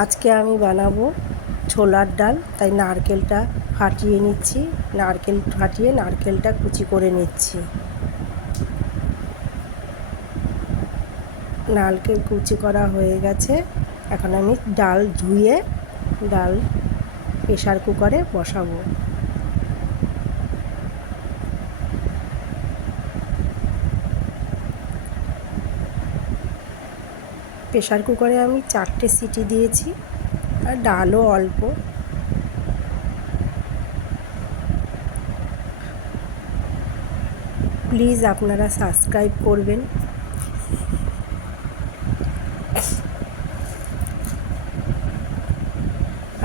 আজকে আমি বানাবো ছোলার ডাল, তাই নারকেলটা ফাটিয়ে নিচ্ছি। নারকেল ফাটিয়ে নারকেলটা কুচি করে নিচ্ছি। নারকেল কুচি করা হয়ে গেছে। এখন আমি ডাল ধুয়ে ডাল প্রেসার কুকারে বসাবো। প্রেসার কুকারে আমি 4টে সিটি দিয়েছি, আর ডালও অল্প। প্লিজ আপনারা সাবস্ক্রাইব করবেন।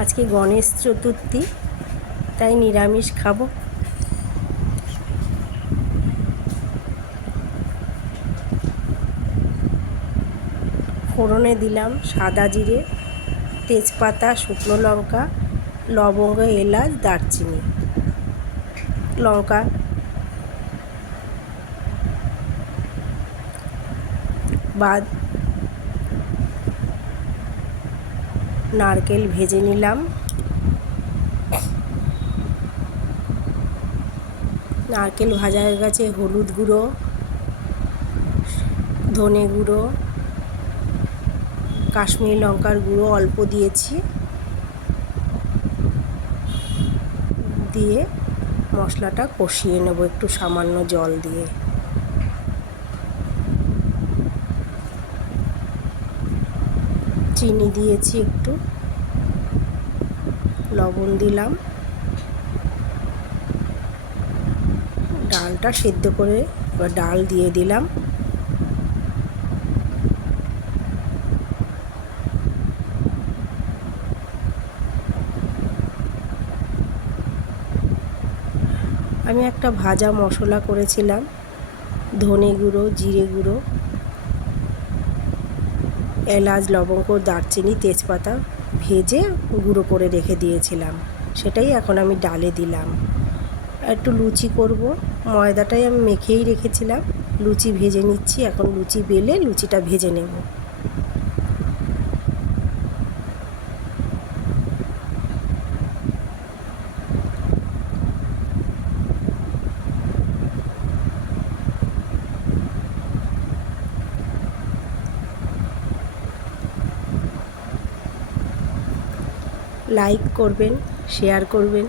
আজকে গণেশ চতুর্থী, তাই নিরামিষ খাবো। ফোড়নে দিলাম সাদা জিরে, তেজপাতা, শুকনো লঙ্কা, লবঙ্গ, এলাচ, দারচিনি, লঙ্কা। বাদ নারকেল ভেজে নিলাম। নারকেল ভাজা হয়ে গেছে। হলুদ গুঁড়ো, ধনে গুঁড়ো, কাশ্মীরি লঙ্কার গুঁড়ো অল্প দিয়েছি, দিয়ে মশলাটা কষিয়ে নেব একটু সামান্য জল দিয়ে। চিনি দিয়েছি, একটু লবণ দিলাম। ডালটা সেদ্ধ করে এবার ডাল দিয়ে দিলাম। আমি একটা ভাজা মশলা করেছিলাম, ধনে গুঁড়ো, জিরে গুঁড়ো, এলাচ, লবঙ্গ, দারচিনি, তেজপাতা ভেজে গুঁড়ো করে রেখে দিয়েছিলাম, সেটাই এখন আমি ডালে দিলাম। একটু লুচি করব, ময়দাটাই আমি মেখেই রেখেছিলাম। লুচি ভেজে নিচ্ছি। এখন লুচি বেলে লুচিটা ভেজে নেব। লাইক করবেন, শেয়ার করবেন।